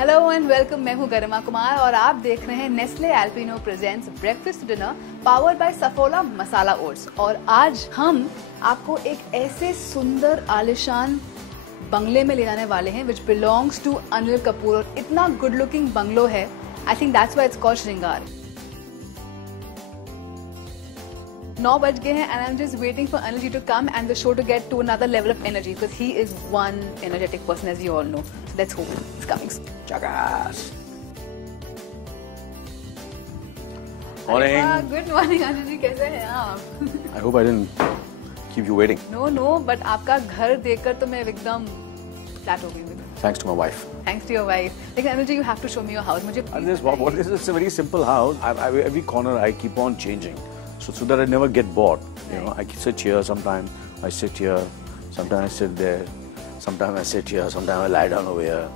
Hello and welcome, मैं हूं गरिमा कुमार और आप देख रहे हैं Nestle Alpino presents breakfast dinner powered by Saffola masala oats. और आज हम आपको एक ऐसे सुंदर आलिशान बंगले में ले जाने वाले हैं which belongs to Anil Kapoor. और इतना गुड लुकिंग बंगलो है, I think that's why it's called Shringar. 9 बज गए हैं and I'm just waiting for Anil ji to come and the show to get to another level of energy because he is one energetic person, as you all know. So let's hope it's coming soon. Chagas. Morning. Good morning, Anil ji. कैसे हैं आप? I hope I didn't keep you waiting. No, but आपका घर देखकर तो मैं एकदम flat हो गई हूँ. Thanks to my wife. Thanks to your wife. Lekin Anil ji, you have to show me your house. मुझे What is this? It's a very simple house. Every corner I keep on changing. So that I never get bored. You know, I sit here sometimes, I sit here, sometimes I sit there, sometimes I sit here, sometimes I lie down over here.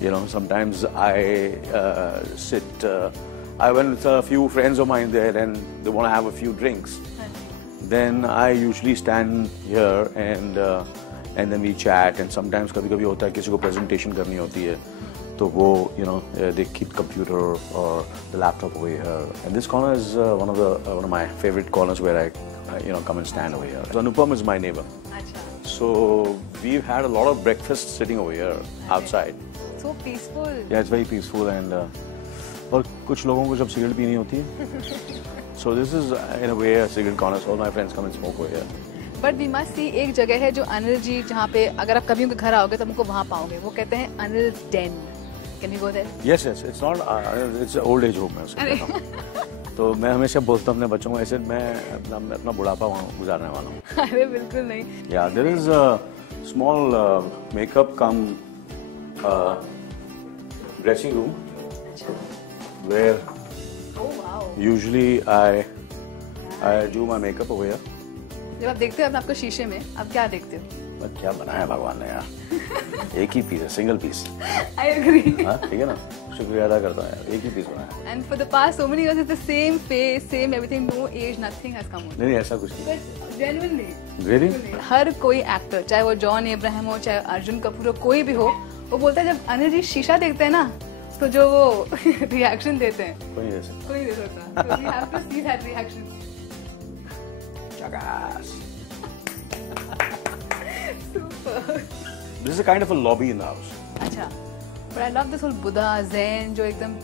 You know, sometimes I sit. I went with a few friends of mine there, and they want to have a few drinks. Then I usually stand here and then we chat. And sometimes कभी-कभी होता है किसी को presentation करनी होती है, तो वो they keep computer or the laptop over here. And this corner is one of my favorite corners where I come and stand over here. So Anupam is my neighbor. अच्छा. So we've had a lot of breakfast sitting over here outside. So peaceful. Yeah, it's very peaceful and और कुछ लोगों को जब cigarette पीनी होती है. So this is in a way a cigarette corner. So all my friends come and smoke over here. But we must see, एक जगह है जो अनिल जी, जहाँ पे अगर आप कभी उनके घर आओगे तो हमको वहाँ पाओगे. वो कहते हैं Anil den. Can we go there? Yes. It's not. It's an old age home. मैं उसको कहता हूँ. तो मैं हमेशा बोलता हूँ अपने बच्चों को ऐसे मैं अपना बुढ़ापा वहाँ गुजारने वाला हूँ. अरे बिल्कुल नहीं. Yeah, there is a small makeup come dressing room where Oh wow. usually I do my makeup over here. जब आप देखते हो अपने आपको शीशे में, आप क्या देखते हो? बट क्या बनाया भगवान ने यार. एक ही पीस है, सिंगल पीस. I agree. हाँ ठीक है ना, शुक्रिया अदा करता हूँ यार, एक ही पीस बनाया. And for the past so many years it's the same face, same everything, no age, nothing has come on. नहीं ऐसा कुछ नहीं. But genuinely. Really? हर कोई एक्टर, चाहे वो जॉन अब्राहम हो, चाहे अर्जुन कपूर हो, कोई भी हो, वो बोलता है जब अनिल जी शीशा देखते हैं ना, तो जो वो रिएक्शन देते हैं, कोई नहीं दे सकता. कोई नहीं दे सकता. So we have to see that reaction. Chagas. Super. This is a kind of a lobby in the house. अच्छा. But I love this whole Buddha, Zen, जो एकदम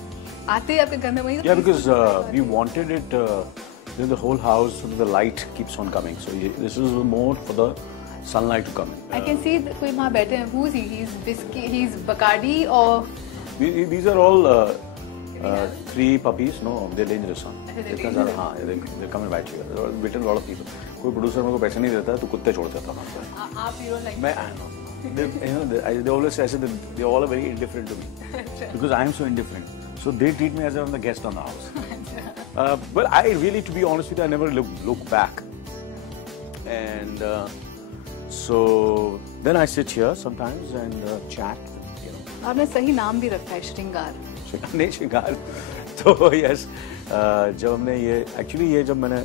आते ही आपके घर में वही. Yeah, because we wanted it. The whole house, the light keeps on coming. So this is more for the sunlight to come in. I can see कोई वहाँ बैठे हैं. Who is he? He's whiskey. He's Bacardi or. These are all 3 puppies. No, they're dangerous. They're हाँ, they come and bite you. There are bitten a lot of people. कोई producer मेरे को पैसे नहीं देता है तो कुत्ते छोड़ देता हूँ. आप you don't like. मैं I know. They always say that they all are very indifferent to me because I am so indifferent. So they treat me as if I'm the guest on the house. But I really, to be honest with you, I never look back. And so then I sit here sometimes and chat. आपने सही नाम भी रखा है, श्रृंगार. नहीं श्रृंगार तो यस. जब हमने ये एक्चुअली ये जब मैंने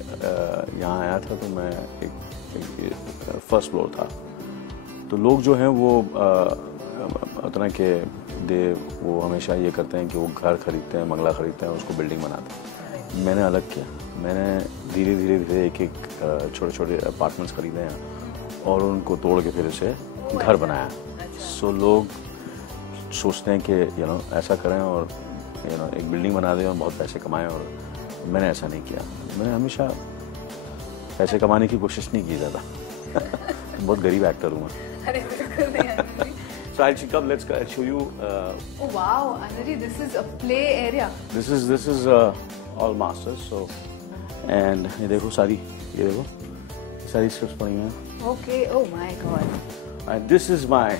यहाँ आया था तो मैं एक फर्स्ट फ्लोर था. तो लोग जो हैं वो उतना के वो हमेशा ये करते हैं कि वो घर खरीदते हैं, बंगला खरीदते हैं, उसको बिल्डिंग बनाते हैं. मैंने अलग किया. मैंने धीरे धीरे एक छोटे छोटे अपार्टमेंट्स खरीदे हैं और उनको तोड़ के फिर उसे घर बनाया. सो लोग सोचते हैं कि ऐसा करें और एक बिल्डिंग बना दें और बहुत पैसे कमाएं. और मैंने ऐसा नहीं किया. मैंने हमेशा पैसे कमाने की कोशिश नहीं की ज़्यादा. बहुत गरीब एक्टर हूँ मैं. So I'll come. Let's show you. Oh wow, Anil, this is a play area. This is all masters. So and ये देखो सारी scripts पढ़ी हैं. Okay. Oh my God. And this is my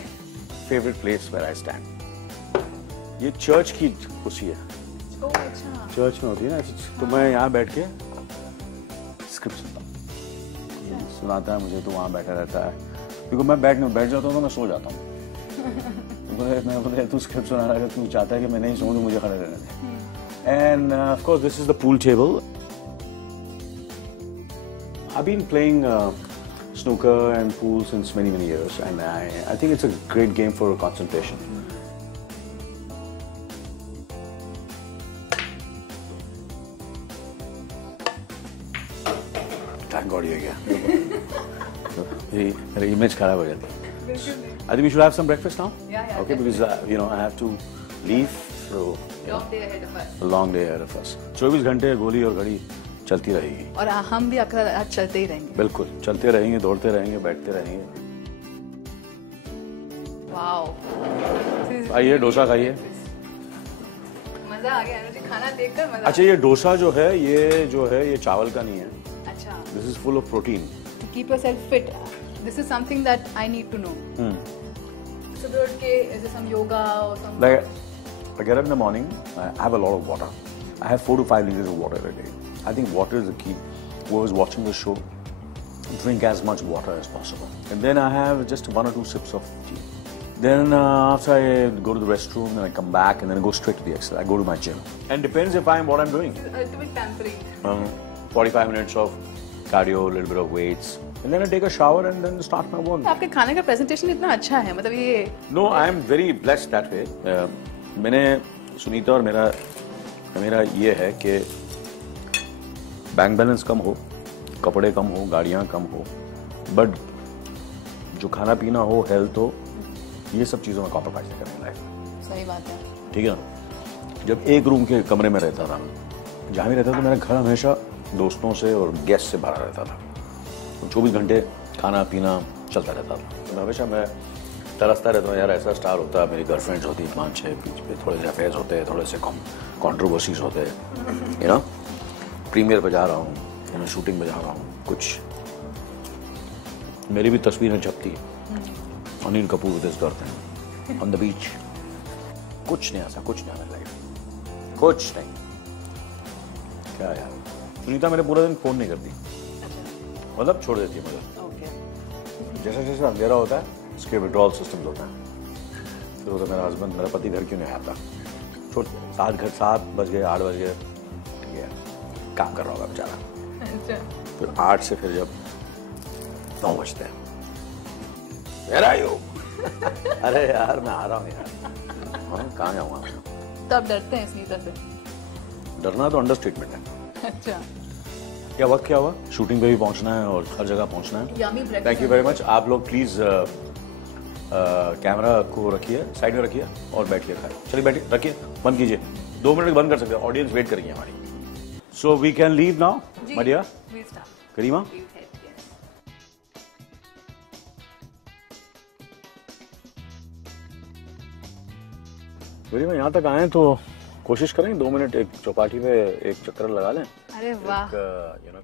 favorite place where I stand. ये church की कुर्सी है. Oh अच्छा. चर्च में होती है ना, तो मैं यहाँ बैठ के स्क्रिप्ट सुनता हूँ. सुनाता है मुझे तो वहाँ बैठा रहता है. क्योंकि मैं बैठ जाता हूँ तो मैं सो जाता हूँ. मैं बोलता तू स्क्रिप्ट सुना रहा है, तू चाहता है कि मैं नहीं सोऊं तो मुझे खड़े रहने दे. And of course this is the pool table. I've been playing snooker and pool since many years, and I think it's a great game for concentration. God ये गया मेरी इमेज खराब हो जाती है। I think we should have some breakfast now. Yeah, Okay, because I have to leave. So long day ahead of us. a long day ahead of us. 24 घंटे गोली और घड़ी चलती रहेगी। और हम भी आपके साथ आज चलते ही रहेंगे। बिल्कुल चलते रहेंगे, दौड़ते रहेंगे, बैठते रहेंगे। वाओ। आइए डोसा खाइए। मजा आ गया अनुजी, खाना देखकर मजा। अच्छा ये डोसा जो है ये चावल का नहीं है। अच्छा। This is full of protein. Keep yourself fit. This is something that I need to know. So okay, is there some yoga or some? Like I get up in the morning, I have a lot of water. I have 4 to 5 liters of water every day. I think water is the key. Whoever's watching the show, drink as much water as possible. And then I have just 1 or 2 sips of tea. Then after I go to the restroom, then I come back and then I go straight to the exercise. I go to my gym. And depends if what I'm doing. Ultimate pampering. 45 minutes of cardio, a little bit of weights. And then I take a shower and then start my work. आपके खाने का presentation इतना अच्छा है, मतलब ये। No, I am very blessed that way. मैंने सुनीता और मेरा ये है कि बैंक बैलेंस कम हो, कपड़े कम हो, गाड़ियाँ कम हो, बट जो खाना पीना हो, हेल्थ हो, ये सब चीज़ों में कॉम्प्रोमाइज नहीं करनी लाइफ में। सही बात है। ठीक है ना? जब एक रूम के कमरे में रहता था, जहाँ भी रहता था, मेरा घर हमेशा दोस्तों से और गेस्ट से भरा रहता था। 24 घंटे खाना पीना चलता रहता था। तो हमेशा मैं तरसता रहता हूँ यार ऐसा स्टार होता, मेरी गर्लफ्रेंड्स होती 5-6, बीच में थोड़े से अफेयर्स होते हैं, थोड़े से कॉन्ट्रोवर्सीज होते हैं, प्रीमियर पे जा रहा हूँ, शूटिंग पे जा रहा हूँ, कुछ मेरी भी तस्वीरें छपती है। Anil Kapoor with his girlfriend on the beach. कुछ नहीं ऐसा, कुछ नहीं मेरी लाइफ, कुछ नहीं। क्या यार, सुनीता मेरे पूरा दिन फोन नहीं करती, मतलब छोड़ देती है मुझे। जैसे जैसे अंधेरा होता है उसके विड्रॉल सिस्टम्स होता है। फिर मेरा हस्बैंड, मेरा पति घर क्यों नहीं आता, छोड़ 7 बज गए, 8 बज गए, ठीक है काम कर रहा होगा बेचारा। फिर 8 से फिर जब 9 बजते हैं, अरे यार मैं आ रहा हूँ यार। हाँ कहाँ जाऊँगा? तो आप डरते हैं सुनीता से? डरना तो अंडरस्टेटमेंट है। अच्छा क्या वक्त क्या हुआ, शूटिंग पे भी पहुंचना है और हर जगह पहुंचना है। Thank you very much. आप लोग प्लीज कैमरा को रखिए, साइड में रखिए और बैठिए खाइए। चलिए बैठिए, रखिए, बंद कीजिए, 2 मिनट बंद कर सकते हैं, ऑडियंस वेट करेंगे हमारी। So we can leave now my dear Karima. Karima यहाँ तक आए तो कोशिश करें 2 मिनट एक चौपाटी पे एक चक्कर लगा लें। अरे वाह।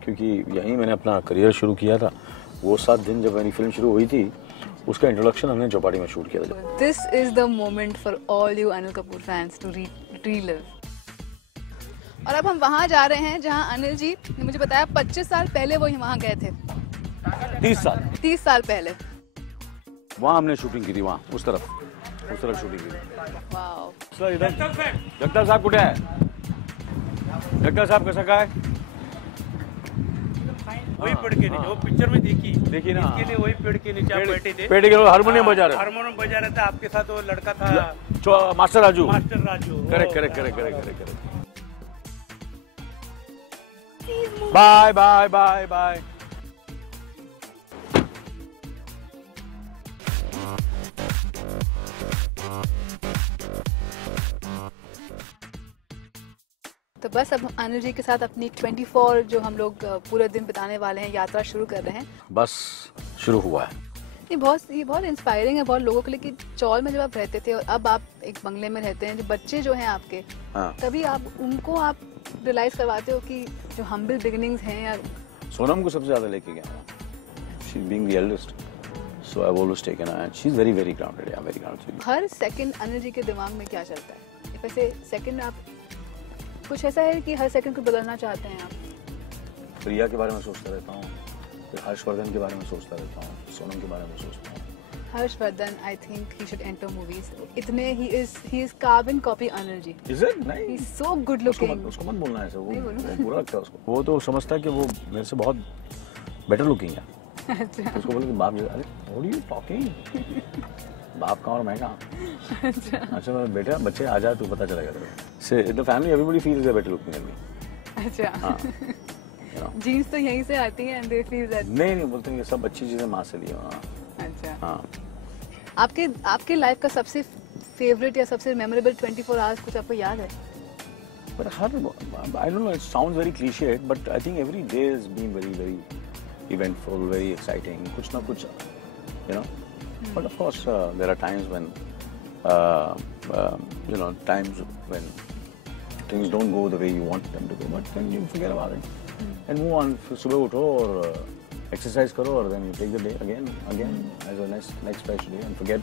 क्योंकि यहीं मैंने अपना करियर शुरू किया था। वो 7 दिन जब मेरी फिल्म शुरू हुई थी, उसका इंट्रोडक्शन हमने चौपाटी में शूट किया था। This is the moment for all you Anil Kapoor fans to relive. और अब हम वहाँ जा रहे हैं जहाँ अनिल जी ने मुझे बताया 25 साल पहले वो वहाँ गए थे। 30 साल पहले वहाँ हमने शूटिंग की थी, वहाँ उस तरफ शूटिंग की थी। वाओ। जगताप साहब कुठे आहे? जगताप साहब कसं काय? वही पेड़ के नीचे, वो पिक्चर में देखी ना, इसके लिए वही पेड़ के नीचे आप बैठे थे। पेड़ के नीचे हारमोनियम बजा रहे। हारमोनियम बजा रहा था, आपके साथ वो लड़का था मास्टर राजू। करेक्ट। बाय। तो बस अब अनिल जी के साथ अपनी 24 जो हम लोग पूरे दिन बिताने वाले हैं, यात्रा शुरू कर रहे हैं। बस शुरू हुआ है। ये बहुत इंस्पायरिंग है बहुत लोगों के लिए कि चौल में जब आप रहते थे और अब आप एक बंगले में रहते हैं, जो बच्चे जो हैं आपके, तभी आप उनको आप रियलाइज करवाते हो कि जो हम्बल बिगिनिंग्स हैं। या सोनम को सबसे ज्यादा लेके गया, she is being the eldest, so I have always taken her. She is very grounded, I am very grounded. हर सेकंड अनिल जी के दिमाग में क्या चलता है? वैसे सेकंड आप कुछ ऐसा है कि हर सेकंड को बदलना चाहते हैं आप? प्रिया के बारे में सोचता रहता हूँ, फिर हर्षवर्धन के बारे में सोचता रहता हूँ, सोनम के बारे में सोचता हूँ। Harshvardhan, I think he should enter movies. इतने he is carbon copy Anil ji. Is it? नहीं। He's so good looking. उसको मत बोलना ऐसे, वो बुरा लगता है उसको। वो तो समझता है कि वो मेरे से बहुत बेटर लुकिंग है। अच्छा। उसको बोले कि बाप, अरे what are you talking? बाप कहाँ और मैं कहाँ? अच्छा बेटा, बच्चे आ जाए तो पता चलेगा तेरे को। Say in the family everybody feels they're better looking than me. अच्छा। हाँ। जीन्स तो यहीं से आती हैं एंड दे फील दैट। नहीं बोलते हैं, ये सब अच्छी चीजें माँ से ली हो। अच्छा। हाँ। आपके लाइफ का सबसे फेवरेट या सबसे मेमोरेबल 24 आवर्स कुछ आपको याद है? But I don't know, it sounds very cliched, but I think every day has been very, very eventful, very exciting. Kuch na kuch, you know. But of course, there are times when, times when things don't go the way you want them to go, but then you forget about it and move on. Subah utho aur exercise karo, or then you take the day again as a next fresh day and forget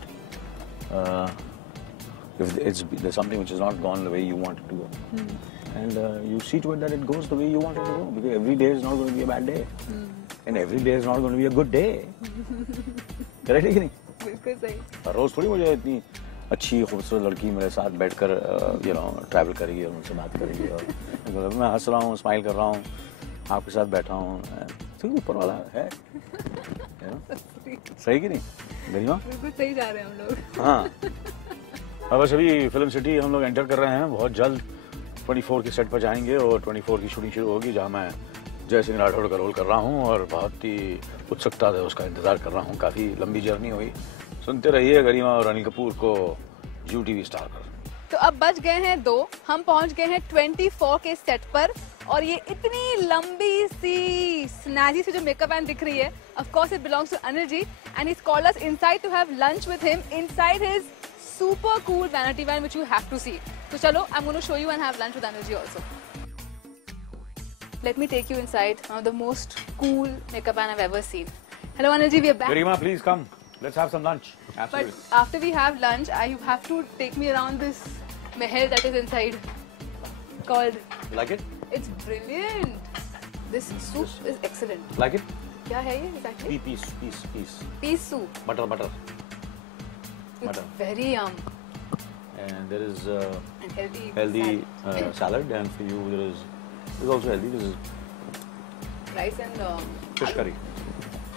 if there's something which has not gone the way you want it to go. And you see to it that it goes the way you want it to go, because every day is not going to be a bad day. And every day is not going to be a good day. Correct है कि नहीं? बिल्कुल सही। हर रोज थोड़ी मुझे इतनी अच्छी खूबसूरत लड़की मेरे साथ बैठकर ट्रैवल करेगी और मुझसे बात करेगी और मैं हंस रहा हूँ, स्माइल कर रहा हूँ, आपके साथ बैठा हूँ, तो ऊपर वाला है। सही कि नहीं गरिमा? बिल्कुल सही जा रहे हैं हम लोग। हाँ। अब बस अभी फिल्म सिटी हम लोग एंटर कर रहे हैं, बहुत जल्द 24 के सेट पर जाएंगे और 24 की शूटिंग शुरू होगी, जहाँ मैं जय सिंह राठौड़ का रोल कर रहा हूँ और बहुत ही उत्सुकता से उसका इंतजार कर रहा हूँ। काफ़ी लंबी जर्नी हुई। सुनते रहिए गरिमा और अनिल कपूर को UTV स्टार पर। तो अब बज गए हैं 2, हम पहुंच गए हैं 24 के सेट पर और ये इतनी लंबी सी स्नैजी सी जो मेकअप मैन दिख रही है, of course it belongs to Anil ji and he called us inside to have lunch with him inside his super cool vanity van which you have to see. So chalo, I'm going to show you and have lunch with Anil ji also. Let me take you inside one of the most cool makeup van I've ever seen. Hello Anil ji, we are back. Garima, please come. Let's have some lunch. Absolutely. But after we have lunch, you have to take me around this mahal that is inside. Called. You like it? It's brilliant. This soup is excellent. Like it? क्या है ये exactly? Peas soup. Butter. It's very yum. And there is and healthy salad, and for you there's also healthy. This is rice and fish curry.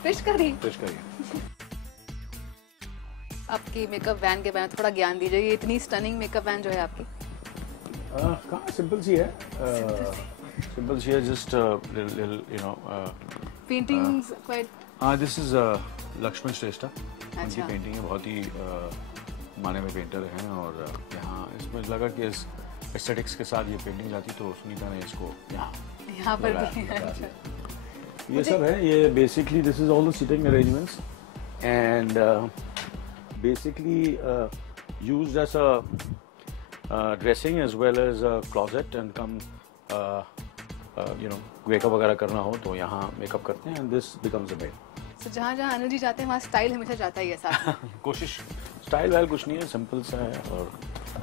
Fish curry. Fish curry. आपकी makeup van के बारे में थोड़ा ज्ञान दीजिए। ये इतनी stunning makeup van जो है आपकी, कहाँ सिंपल सी है। सिंपल सी है, just paintings quite. This is Lakshman Shrestha. उनकी पेंटिंग है, बहुत ही माने में पेंटर हैं और यहाँ इसमें लगा कि इस एस्थेटिक्स के साथ ये पेंटिंग जाती तो सुनीता ने इसको यहाँ पर ये सब है। ये basically this is all the sitting arrangements and basically used as a dressing as well as a closet and कम मेकअप वगैरह करना हो तो यहाँ मेकअप करते हैं and this becomes a bed. तो जहाँ जहाँ अनिल जी जाते हैं वहाँ स्टाइल हमेशा जाता ही है साथ। कोशिश स्टाइल वाइल कुछ नहीं है, सिंपल सा है। और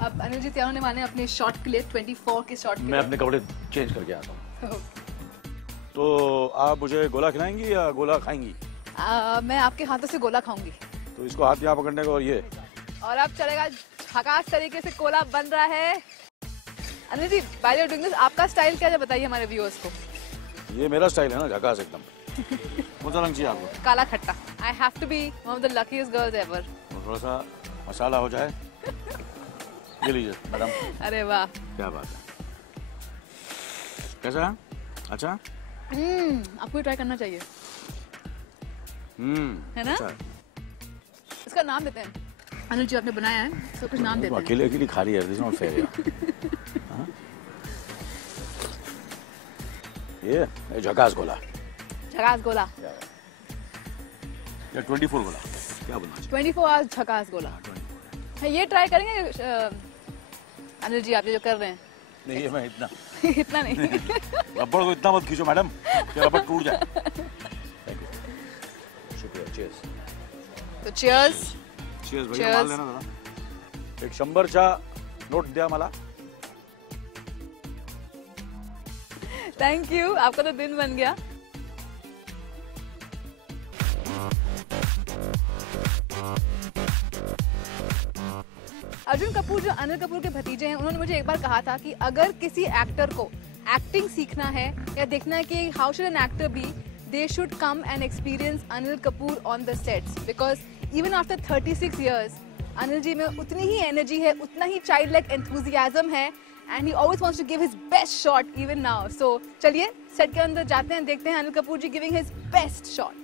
अब अनिल जी तैयार होने वाले हैं अपने शॉट के लिए, 24 के शॉट के लिए। मैं अपने कपड़े चेंज करके आता हूँ। तो आप मुझे गोला खिलाएंगी या गोला खाएंगी? मैं आपके हाथों से गोला खाऊंगी। तो इसको हाथ यहाँ पकड़ने को, और ये और अब चलेगा झकास तरीके से गोला बन रहा है। Anil ji by the way doing this, आपका स्टाइल क्या है बताइए हमारे व्यूअर्स को। ये मेरा स्टाइल है ना, झकास एकदम। कौन सा रंग चाहिए आपको? काला खट्टा। I have to be one of the luckiest girls ever. थोड़ा सा मसाला हो जाए। ये लीजिए मैडम। अरे वाह, क्या बात है। कैसा है? अच्छा। आपको ट्राई करना चाहिए। है ना? अच्छा। इसका नाम देते हैं। अनिल जी आपने बनाया है तो कुछ नाम देते हैं। अकेले अकेले खा रही है, दिस इज नॉट फेयर यार। ये झकास गोला। झकास गोला या 24 गोला, क्या बोलना चाहिए? 24 आवर्स झकास गोला। ये ट्राई करेंगे अनिल जी आप जो कर रहे हैं? नहीं, ये मैं इतना इतना नहीं। रबड़ को इतना मत खींचो मैडम कि रबड़ टूट जाए। थैंक यू, शुक्रिया। चीयर्स। तो चीयर्स। चीयर्स भैया, माल देना जरा। एक 100चा नोट द्या मला। थैंक यू, आपका तो दिन बन गया। अर्जुन कपूर जो अनिल कपूर के भतीजे हैं, उन्होंने मुझे एक बार कहा था कि अगर किसी एक्टर को एक्टिंग सीखना है या देखना है कि how should an actor be, they should come and experience Anil Kapoor on the sets, because even after 36 years Anil ji में उतनी ही एनर्जी है, उतना ही चाइल्ड लाइक एंथुजियाज्म है and he always wants to give his best shot even now. So चलिए set के अंदर जाते हैं, देखते हैं अनिल कपूर जी giving his best shot.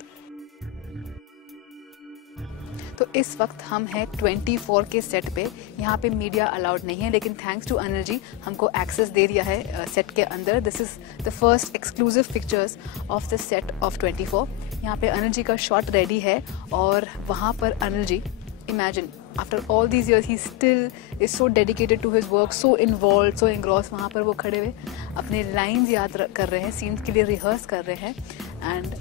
तो इस वक्त हम हैं 24 के सेट पे. यहाँ पे मीडिया अलाउड नहीं है, लेकिन थैंक्स टू अनिल जी हमको एक्सेस दे दिया है सेट के अंदर. This is the first exclusive pictures of the set of 24. यहाँ पे अनिल जी का शॉट रेडी है और वहाँ पर Anil ji, imagine after all these years he still is so dedicated to his work, so involve, so engross. वहाँ पर वो खड़े हुए अपने लाइन्स याद कर रहे हैं, सीन्स के लिए रिहर्स कर रहे हैं एंड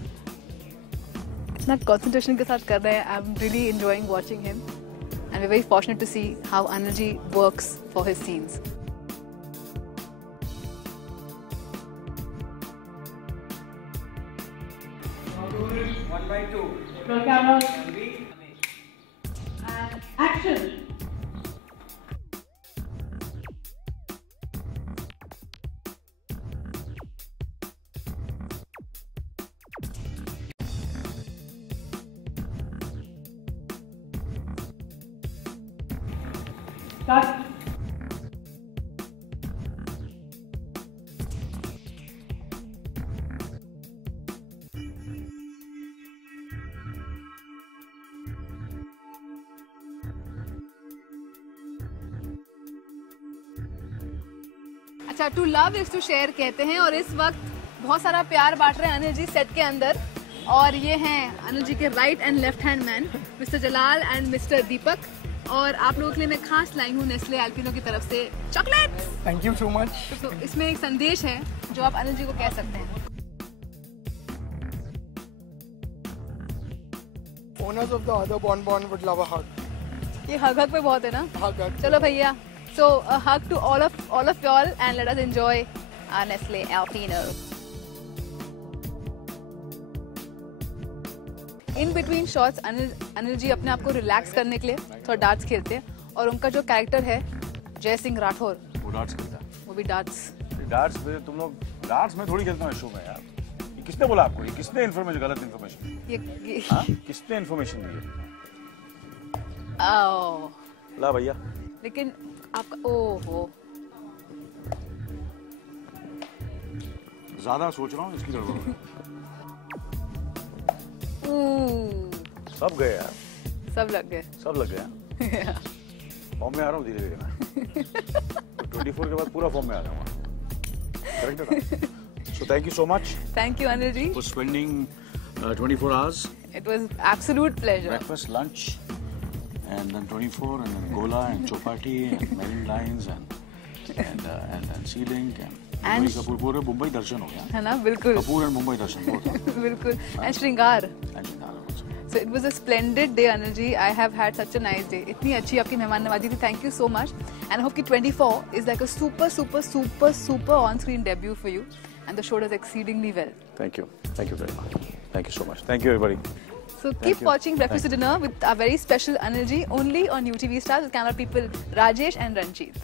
इतना कंसंट्रेशन के साथ कर रहे हैं. I am really enjoying watching him and we very fortunate to see how Anil ji works for his scenes. One by two. Roll camera. And action. Start. अच्छा, to love is to share कहते हैं और इस वक्त बहुत सारा प्यार बांट रहे हैं अनिल जी सेट के अंदर. और ये हैं अनिल जी के right and left hand man mister Jalal and mister Deepak. और आप लोगों के लिए मैं खास लाई हूँ नेस्ले एल्पिनो की तरफ से chocolate. Thank you so much. तो इसमें एक संदेश है जो आप अनिल जी को कह सकते हैं. Owners of the other bonbon would love a hug. ये हग हग पे बहुत है ना. Hug, hug. चलो भैया, so a hug to all of y'all and let us enjoy our Nestle Alpino. In between shots Anil ji अपने आप को रिलैक्स करने के लिए थोड़ा डार्ट्स खेलते हैं और उनका जो कैरेक्टर है जय सिंह राठौर, वो डार्ट्स खेलता है. वो भी डार्ट्स. डार्ट्स में तुम लोग, डार्ट्स में थोड़ी खेलता हूँ शो में यार. ये किसने बोला आपको? ये किसने इन्फॉर्मेशन, गलत इन्फॉर्मेशन, ये हाँ किसने इन्फॉर्मेशन दी है? ला भैया. लेकिन आपका ओहो, ज्यादा सोच रहा हूँ इसकी गड़बड़. सब गए यार, सब लग गए. सब लग गया. फॉर्म में आ रहा हूँ धीरे धीरे मैं. 24 के बाद पूरा फॉर्म में आ जाऊंगा. करेक्ट है. So thank you so much. Thank you Anil ji for spending 24 hours. It was absolute pleasure. Breakfast, lunch, and then 24, and then Gola and Chopati and Marine Lines and Sea Link and Kapoor. पूरे मुंबई दर्शन हो गया है ना. बिल्कुल Kapoor and Mumbai दर्शन बहुत. बिल्कुल. and श्रृंगार. So it was a splendid day Anil ji. I have had such a nice day. इतनी अच्छी आपकी मेहमान नवाजी थी. Thank you so much. And I hope कि 24 is like a super on-screen debut for you. And the show does exceedingly well. Thank you. Thank you very much. Thank you so much. Thank you everybody. So keep watching Breakfast to Dinner with our very special Anil ji only on UTV Stars with camera people Rajesh and Ranjit.